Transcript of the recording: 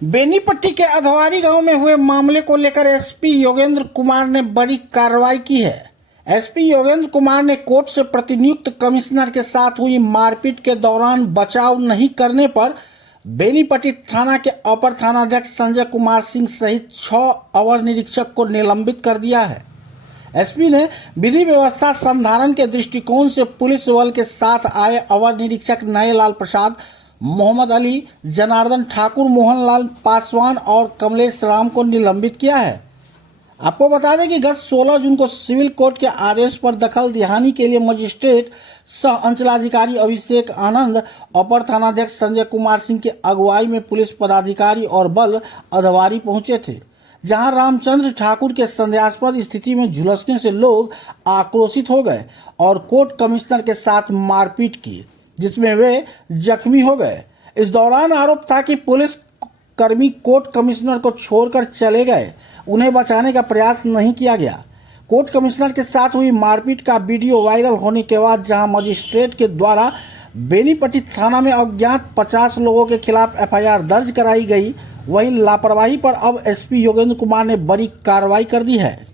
बेनीपट्टी के अधवारी गांव में हुए मामले को लेकर एसपी योगेंद्र कुमार ने बड़ी कार्रवाई की है। एसपी योगेंद्र कुमार ने कोर्ट से प्रतिनियुक्त कमिश्नर के साथ हुई मारपीट के दौरान बचाव नहीं करने पर बेनीपट्टी थाना के अपर थानाध्यक्ष संजय कुमार सिंह सहित 6 अवर निरीक्षक को निलंबित कर दिया है। एसपी ने विधि व्यवस्था संधारण के दृष्टिकोण से पुलिस बल के साथ आए अवर निरीक्षक नयलाल प्रसाद, मोहम्मद अली, जनार्दन ठाकुर, मोहनलाल पासवान और कमलेश राम को निलंबित किया है। आपको बता दें कि गत 16 जून को सिविल कोर्ट के आदेश पर दखल दिहानी के लिए मजिस्ट्रेट सह अंचलाधिकारी अभिषेक आनंद, अपर थानाध्यक्ष संजय कुमार सिंह की अगुवाई में पुलिस पदाधिकारी और बल अधवारी पहुंचे थे, जहां रामचंद्र ठाकुर के संदेहास्पद स्थिति में झुलसने से लोग आक्रोशित हो गए और कोर्ट कमिश्नर के साथ मारपीट की, जिसमें वे जख्मी हो गए। इस दौरान आरोप था कि पुलिस कर्मी कोर्ट कमिश्नर को छोड़कर चले गए, उन्हें बचाने का प्रयास नहीं किया गया। कोर्ट कमिश्नर के साथ हुई मारपीट का वीडियो वायरल होने के बाद जहां मजिस्ट्रेट के द्वारा बेनीपट्टी थाना में अज्ञात 50 लोगों के खिलाफ एफआईआर दर्ज कराई गई, वहीं लापरवाही पर अब एसपी योगेंद्र कुमार ने बड़ी कार्रवाई कर दी है।